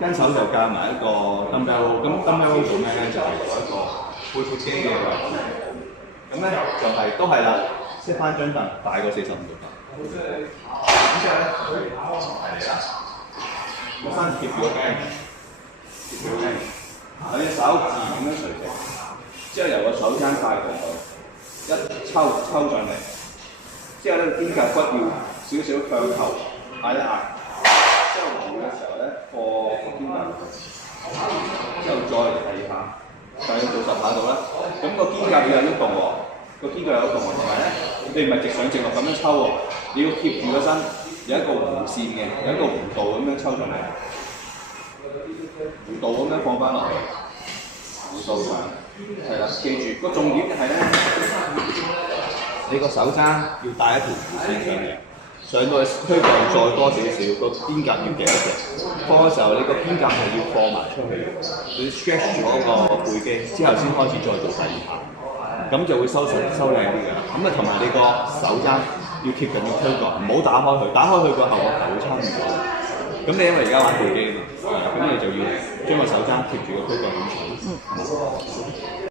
跟手就加埋一個 dumbbell row， 咁 dumbbell row 做咩咧？就係做一個背闊肌嘅位置。咁咧就係都係啦，set 翻張凳大過45度角。咁之後咧係嚟啦，個身貼住個頸，貼住個頸，兩隻手自然咁樣垂直，之後由個手踭帶動佢，一抽上嚟，之後咧肩胛骨要少少向後壓一壓。之後回嘅時候咧，放個肩胛骨，之後再嚟第二下，大約做10下度啦。咁個肩胛要有喐動喎，個肩胛有喐動喎，同埋咧，你唔係直上直落咁樣抽喎，你要貼住個身，有一個弧線嘅，有一個弧度咁樣抽上嚟，弧度咁樣放翻落去，弧度上，係啦，記住個重點就係咧，你個手踭要帶一條弧線上嚟。上到去推腳再多少少，個肩胛要夾一夾。放嘅時候，你個肩胛係要放埋出去，你 stretch 咗個背肌之後，先開始再做第二下，咁就會收靚啲㗎啦。咁啊，同埋你個手踭要貼緊個推腳，唔好打開佢，打開佢個後個頭會差唔多。咁你因為而家玩背肌啊嘛，咁你就要將個手踭貼住個推腳咁坐。